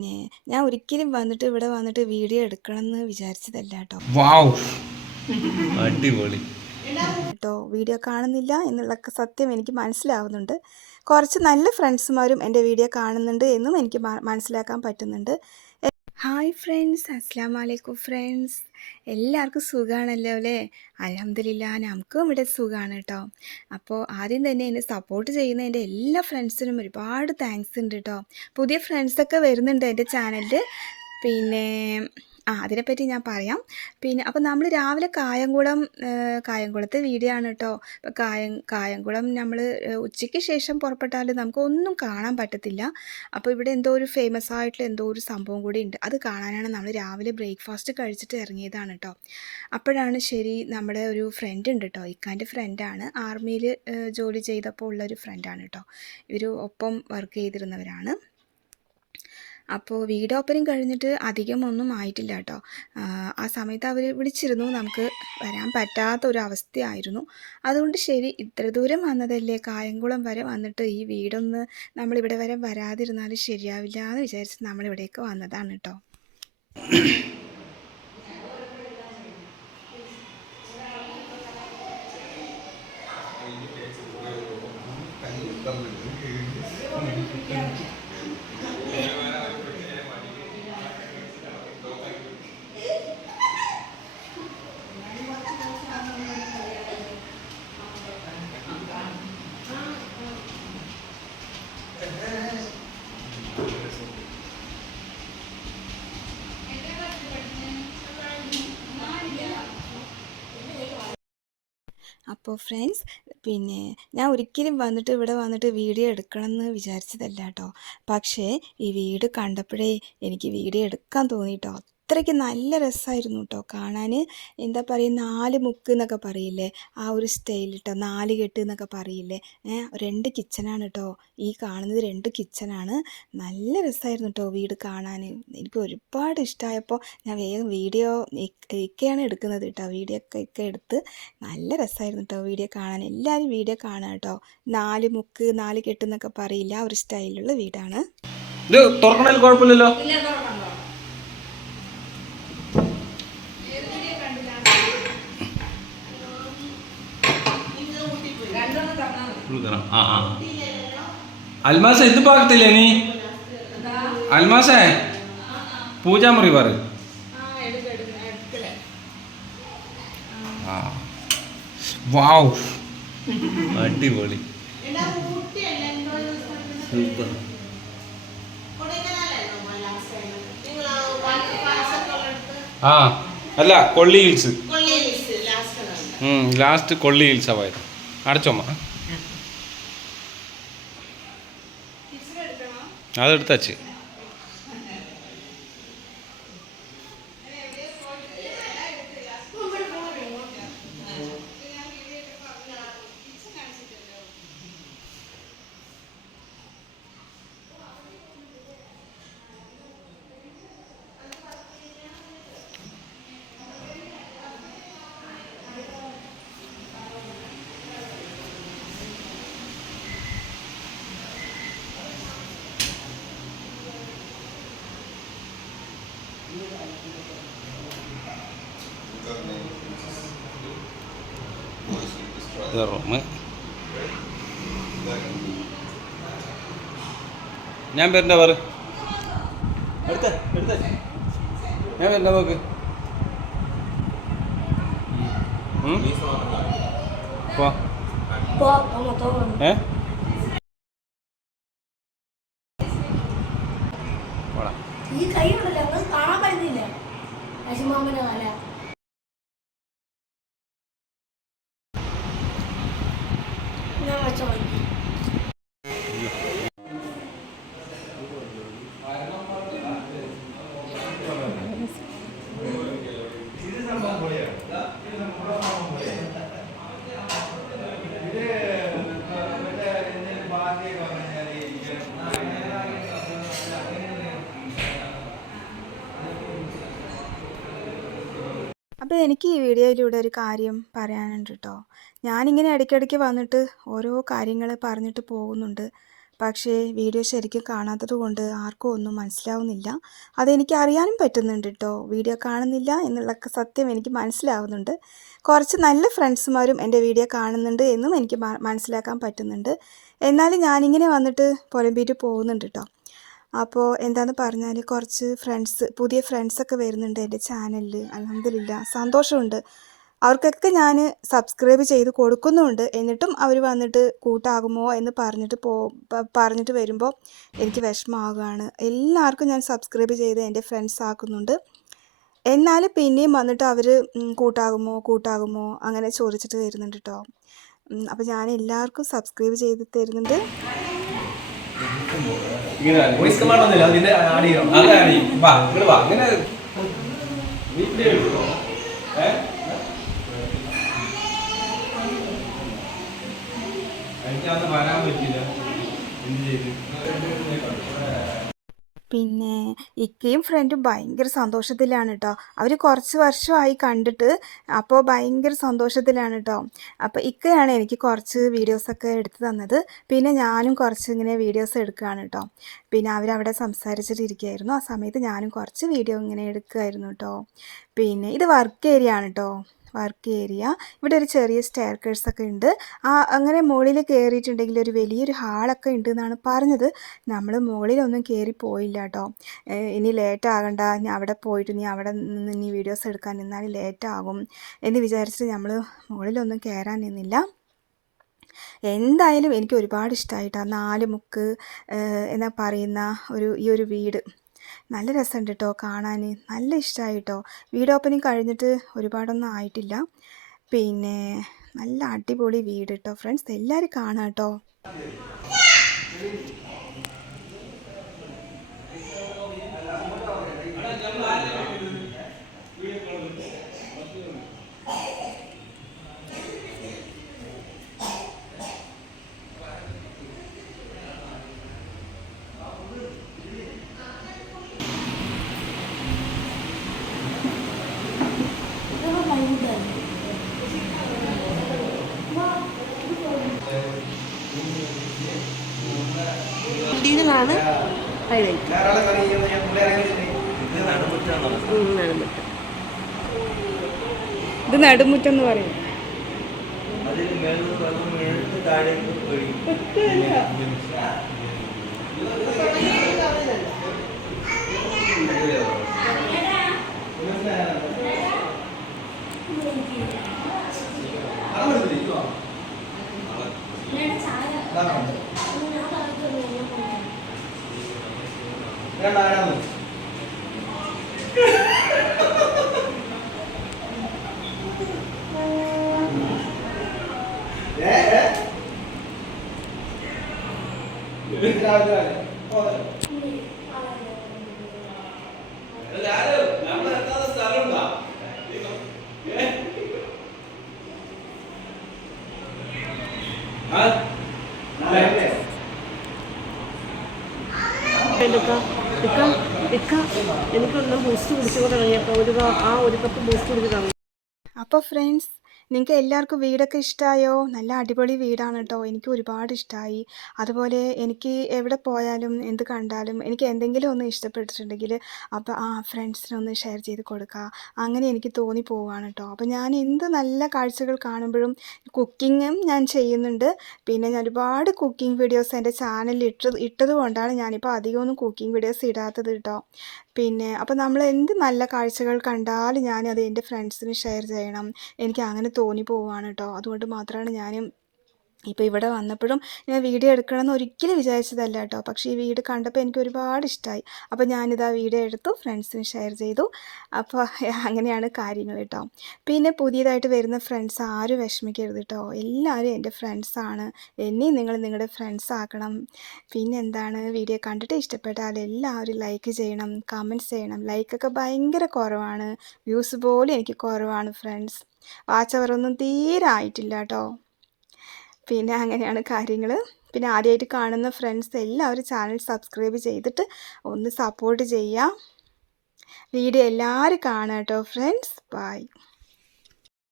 പിന്നെ ഞാൻ ഒരിക്കലും വന്നിട്ട് ഇവിടെ വന്നിട്ട് വീഡിയോ എടുക്കണം എന്ന് വിചാരിച്ചതല്ല കേട്ടോ. വാവ്. അടിപൊളി. കേട്ടോ വീഡിയോ കാണുന്നില്ല എന്നുള്ള സത്യം എനിക്ക് മനസ്സിലാവുന്നുണ്ട്. കുറച്ച് നല്ല ഫ്രണ്ട്സുമാരും എന്റെ വീഡിയോ കാണുന്നുണ്ട് എന്നും എനിക്ക് മനസ്സിലാക്കാൻ പറ്റുന്നുണ്ട്. ഹായ് ഫ്രണ്ട്സ് അസ്സാം വലൈക്കും ഫ്രണ്ട്സ് എല്ലാവർക്കും സുഖമാണല്ലോ അല്ലേ? അലഹമില്ല നമുക്കും ഇവിടെ സുഖമാണ് കേട്ടോ. അപ്പോൾ ആദ്യം തന്നെ എന്നെ സപ്പോർട്ട് ചെയ്യുന്ന എന്റെ എല്ലാ ഫ്രണ്ട്സിനും ഒരുപാട് താങ്ക്സ് ഉണ്ട് കേട്ടോ. പുതിയ ഫ്രണ്ട്സൊക്കെ വരുന്നുണ്ട് എന്റെ ചാനലിൽ പിന്നെ ആ അതിനെപ്പറ്റി ഞാൻ പറയാം. പിന്നെ അപ്പോൾ നമ്മൾ രാവിലെ കായംകുളം കായംകുളത്തെ വീഡിയോ ആണ് കേട്ടോ അപ്പോൾ കായം കായംകുളം നമ്മൾ ഉച്ചയ്ക്ക് ശേഷം പുറപ്പെട്ടാൽ നമുക്ക് ഒന്നും കാണാൻ പറ്റത്തില്ല. അപ്പോൾ ഇവിടെ എന്തോ ഒരു ഫേമസ് ആയിട്ടുള്ള എന്തോ ഒരു സംഭവം കൂടി ഉണ്ട്. അത് കാണാനാണ് നമ്മൾ രാവിലെ ബ്രേക്ക്ഫാസ്റ്റ് കഴിച്ചിട്ട് ഇറങ്ങിയതാണ് കേട്ടോ അപ്പോഴാണ് ശരി നമ്മുടെ ഒരു ഫ്രണ്ട് ഉണ്ട് കേട്ടോ ഇക്കാന്റെ ഫ്രണ്ടാണ് ആർമിയിൽ ജോലി ചെയ്തപ്പോൾ ഉള്ളൊരു ഫ്രണ്ടാണ് കേട്ടോ ഇവർ ഒപ്പം വർക്ക് ചെയ്തിരുന്നവരാണ്. അപ്പോൾ വീട് ഓപ്പനിങ് കഴിഞ്ഞിട്ട് അധികം ഒന്നും ആയിട്ടില്ല കേട്ടോ. ആ, സമയത്ത് അവർ വിളിച്ചിരുന്നു. നമുക്ക് വരാൻ പറ്റാത്ത ഒരു അവസ്ഥയായിരുന്നു അതുകൊണ്ട് ശരി ഇത്ര ദൂരം വന്നതല്ലേ? കായംകുളം വരെ വന്നിട്ട് ഈ വീടൊന്ന് നമ്മളിവിടെ വരെ വരാതിരുന്നാൽ ശരിയാവില്ല എന്ന് വിചാരിച്ച് നമ്മളിവിടേക്ക് വന്നതാണ് കേട്ടോ. അപ്പോൾ ഫ്രണ്ട്സ് പിന്നെ ഞാൻ ഒരിക്കലും വന്നിട്ട് ഇവിടെ വന്നിട്ട് വീഡിയോ എടുക്കണം എന്ന് വിചാരിച്ചതല്ല കേട്ടോ പക്ഷേ ഈ വീട് കണ്ടപ്പോഴേ എനിക്ക് വീഡിയോ എടുക്കാൻ തോന്നി കേട്ടോ അത്രയ്ക്ക് നല്ല രസമായിരുന്നു കേട്ടോ കാണാൻ എന്താ പറയുക നാല് മുക്ക് എന്നൊക്കെ പറയില്ലേ? ആ ഒരു സ്റ്റൈൽ കേട്ടോ നാല് കെട്ട് എന്നൊക്കെ പറയില്ലേ? ഏ, രണ്ട് കിച്ചനാണ് കേട്ടോ ഈ കാണുന്നത് രണ്ട് കിച്ചനാണ്. നല്ല രസമായിരുന്നു കേട്ടോ വീട് കാണാൻ എനിക്ക് ഒരുപാട് ഇഷ്ടമായപ്പോൾ ഞാൻ വേഗം വീഡിയോ ഇക്കയാണ് എടുക്കുന്നത് കേട്ടോ വീഡിയോ ഒക്കെ ഒക്കെ എടുത്ത് നല്ല രസമായിരുന്നു കേട്ടോ വീഡിയോ കാണാൻ. എല്ലാവരും വീഡിയോ കാണാം കേട്ടോ നാല് മുക്ക് നാല് കെട്ട് എന്നൊക്കെ പറയില്ല? ആ ഒരു സ്റ്റൈലുള്ള വീടാണ്. ഇത് തുറക്കണതിൽ കുഴപ്പമില്ലല്ലോ? തരാം. ആ ആ. അൽമാസ ഇത് പാകത്തില്ലേ നീ അൽമാസേ? പൂജാമുറി പറ. വാവ്. അടിപൊളി. സൂപ്പർ. ആ. അല്ല കൊള്ളി ഹിൽസ്. ലാസ്റ്റ് കൊള്ളി ഹിൽസാ പോയത്. അടച്ചോമ്മ അതെടുത്തച്ച് ഇത് റൂം ഞാൻ വരണ്ട പറ. എടുത്ത എടുത്ത. ഞാൻ വരണ്ട നോക്ക്. ഏ പോടാ ഈ കൈ ഉണ്ടല്ലോ അത് കാണാൻ പറ്റുന്നില്ല അശുമാമന്റെ കാല ഞാൻ വെച്ചോ അപ്പോൾ എനിക്ക് ഈ വീഡിയോയിലൂടെ ഒരു കാര്യം പറയാനുണ്ട് കേട്ടോ ഞാനിങ്ങനെ ഇടയ്ക്കിടയ്ക്ക് വന്നിട്ട് ഓരോ കാര്യങ്ങൾ പറഞ്ഞിട്ട് പോകുന്നുണ്ട്. പക്ഷേ വീഡിയോ ശരിക്കും കാണാത്തത് കൊണ്ട് ആർക്കും ഒന്നും മനസ്സിലാവുന്നില്ല. അതെനിക്ക് അറിയാനും പറ്റുന്നുണ്ട് കേട്ടോ വീഡിയോ കാണുന്നില്ല എന്നുള്ള സത്യം എനിക്ക് മനസ്സിലാവുന്നുണ്ട്. കുറച്ച് നല്ല ഫ്രണ്ട്സുമാരും എന്റെ വീഡിയോ കാണുന്നുണ്ട് എന്നും എനിക്ക് മനസ്സിലാക്കാൻ പറ്റുന്നുണ്ട്. എന്നാലും ഞാനിങ്ങനെ വന്നിട്ട് പുലമ്പിയിട്ട് പോകുന്നുണ്ട് കേട്ടോ അപ്പോൾ എന്താന്ന് പറഞ്ഞാൽ കുറച്ച് ഫ്രണ്ട്സ് പുതിയ ഫ്രണ്ട്സൊക്കെ വരുന്നുണ്ട് എന്റെ ചാനലിൽ അലഹമില്ല സന്തോഷമുണ്ട്. അവർക്കൊക്കെ ഞാൻ സബ്സ്ക്രൈബ് ചെയ്ത് കൊടുക്കുന്നുണ്ട്. എന്നിട്ടും അവർ വന്നിട്ട് കൂട്ടാകുമോ എന്ന് പറഞ്ഞിട്ട് പോ പറഞ്ഞിട്ട് വരുമ്പോൾ എനിക്ക് വിഷമമാകുകയാണ് എല്ലാവർക്കും ഞാൻ സബ്സ്ക്രൈബ് ചെയ്ത് എന്റെ ഫ്രണ്ട്സ് ആക്കുന്നുണ്ട്. എന്നാൽ പിന്നെയും വന്നിട്ട് അവർ കൂട്ടാകുമോ കൂട്ടാകുമോ അങ്ങനെ ചോദിച്ചിട്ട് വരുന്നുണ്ട് കേട്ടോ അപ്പോൾ ഞാൻ എല്ലാവർക്കും സബ്സ്ക്രൈബ് ചെയ്ത് തരുന്നുണ്ട്. ഇങ്ങനെ വോയിസ് കമാൻഡ് ഒന്നുമില്ല അതിന്റെ ആഡ് ചെയ്യണം. അതാണ് ഈ- വാ ഇങ്ങട് വാ അങ്ങനെ ഏ? എനിക്കന്ന് വരാൻ പറ്റില്ല. എന്ത് ചെയ്ത്? പിന്നെ ഇക്കയും ഫ്രണ്ടും ഭയങ്കര സന്തോഷത്തിലാണ് കേട്ടോ അവർ കുറച്ച് വർഷമായി കണ്ടിട്ട് അപ്പോൾ ഭയങ്കര സന്തോഷത്തിലാണ് കേട്ടോ അപ്പോൾ ഇക്കയാണ് എനിക്ക് കുറച്ച് വീഡിയോസൊക്കെ എടുത്ത് തന്നത്. പിന്നെ ഞാനും കുറച്ച് ഇങ്ങനെ വീഡിയോസ് എടുക്കുകയാണ് കേട്ടോ പിന്നെ അവരവിടെ സംസാരിച്ചിട്ടിരിക്കുകയായിരുന്നു ആ സമയത്ത് ഞാനും കുറച്ച് വീഡിയോ ഇങ്ങനെ എടുക്കുമായിരുന്നു കേട്ടോ പിന്നെ ഇത് വർക്ക് ഏരിയ ആണ് കേട്ടോ വർക്ക് ഏരിയ. ഇവിടെ ഒരു ചെറിയ സ്റ്റെയർ ഒക്കെ ഉണ്ട്. ആ അങ്ങനെ മുകളിൽ കയറിയിട്ടുണ്ടെങ്കിൽ ഒരു വലിയൊരു ഹാളൊക്കെ ഉണ്ട് എന്നാണ് പറഞ്ഞത്. നമ്മൾ മുകളിലൊന്നും കയറി പോയില്ല കേട്ടോ. ഇനി ലേറ്റ് ആകണ്ട. ഞാൻ അവിടെ പോയിട്ട് നീ അവിടെ നിന്ന് ഇനി വീഡിയോസ് എടുക്കാൻ നിന്നാൽ ലേറ്റ് ആകും എന്ന് വിചാരിച്ചിട്ട് നമ്മൾ മുകളിലൊന്നും കയറാൻ നിന്നില്ല. എന്തായാലും എനിക്ക് ഒരുപാട് ഇഷ്ടമായിട്ടാണ് നാല് മുക്ക് എന്നാ പറയുന്ന ഒരു ഈ ഒരു വീട്. നല്ല രസമുണ്ട് കേട്ടോ കാണാൻ. നല്ല ഇഷ്ടമായി കേട്ടോ വീട് ഓപ്പണിങ് കഴിഞ്ഞിട്ട് ഒരുപാടൊന്നും ആയിട്ടില്ല. പിന്നെ നല്ല അടിപൊളി വീട് കേട്ടോ ഫ്രണ്ട്സ്. എല്ലാവരും കാണാം കേട്ടോ ഇതിലാണ് ഹൈലൈറ്റ് ഇത് നടുമുറ്റം. എന്ന് പറയും. എടുക്ക ഇക്ക ഇക്ക തുടങ്ങിയപ്പോൾ ഒരു ആ ഒരു കപ്പ് അപ്പോൾ ഫ്രണ്ട്സ് നിങ്ങൾക്ക് എല്ലാവർക്കും വീടൊക്കെ ഇഷ്ടമായോ നല്ല അടിപൊളി വീടാണ് കേട്ടോ എനിക്ക് ഒരുപാട് ഇഷ്ടമായി അതുപോലെ എനിക്ക് എവിടെ പോയാലും എന്ത് കണ്ടാലും എനിക്ക് എന്തെങ്കിലും ഒന്ന് ഇഷ്ടപ്പെട്ടിട്ടുണ്ടെങ്കിൽ അപ്പോൾ ആ ഫ്രണ്ട്സിനൊന്ന് ഷെയർ ചെയ്ത് കൊടുക്കുക അങ്ങനെ എനിക്ക് തോന്നി പോവാണ് കേട്ടോ അപ്പോൾ ഞാൻ എന്ത് നല്ല കാഴ്ചകൾ കാണുമ്പോഴും കുക്കിങ്ങും ഞാൻ ചെയ്യുന്നുണ്ട്. പിന്നെ ഞാൻ ഒരുപാട് കുക്കിംഗ് വീഡിയോസ് എന്റെ ചാനലിൽ ഇട്ടത് ഇട്ടത് കൊണ്ടാണ് ഞാനിപ്പോൾ അധികമൊന്നും കുക്കിംഗ് വീഡിയോസ് ഇടാത്തത് കേട്ടോ പിന്നെ അപ്പോൾ നമ്മൾ എന്ത് നല്ല കാഴ്ചകൾ കണ്ടാലും ഞാനത് എന്റെ ഫ്രണ്ട്സിന് ഷെയർ ചെയ്യണം. എനിക്ക് അങ്ങനെ തോന്നി പോവാണ് കേട്ടോ അതുകൊണ്ട് മാത്രമാണ് ഞാൻ ഇപ്പോൾ ഇവിടെ വന്നപ്പോഴും ഞാൻ വീഡിയോ എടുക്കണമെന്ന് ഒരിക്കലും വിചാരിച്ചതല്ല കേട്ടോ. പക്ഷേ ഈ വീട് കണ്ടപ്പോൾ എനിക്ക് ഒരുപാട് ഇഷ്ടമായി അപ്പോൾ ഞാനിത് വീഡിയോ എടുത്തു ഫ്രണ്ട്സിന് ഷെയർ ചെയ്തു. അപ്പോൾ അങ്ങനെയാണ് കാര്യങ്ങൾ കേട്ടോ. പിന്നെ പുതിയതായിട്ട് വരുന്ന ഫ്രണ്ട്സ് ആരും വിഷമിക്കരുത് കേട്ടോ. എല്ലാവരും എന്റെ ഫ്രണ്ട്സാണ്. എന്നെയും നിങ്ങൾ നിങ്ങളുടെ ഫ്രണ്ട്സ് ആക്കണം പിന്നെ എന്താണ്? വീഡിയോ കണ്ടിട്ട് ഇഷ്ടപ്പെട്ടാൽ എല്ലാവരും ലൈക്ക് ചെയ്യണം കമന്റ്സ് ചെയ്യണം. ലൈക്കൊക്കെ ഭയങ്കര കുറവാണ്. വ്യൂസ് പോലും എനിക്ക് കുറവാണ് ഫ്രണ്ട്സ്. വാച്ച് അവറൊന്നും തീരെ ആയിട്ടില്ല കേട്ടോ. പിന്നെ അങ്ങനെയാണ് കാര്യങ്ങൾ പിന്നെ ആദ്യമായിട്ട് കാണുന്ന ഫ്രണ്ട്സ് എല്ലാവരും ചാനൽ സബ്സ്ക്രൈബ് ചെയ്തിട്ട് ഒന്ന് സപ്പോർട്ട് ചെയ്യാം. വീഡിയോ എല്ലാവരും കാണാം കേട്ടോ ഫ്രണ്ട്സ് ബൈ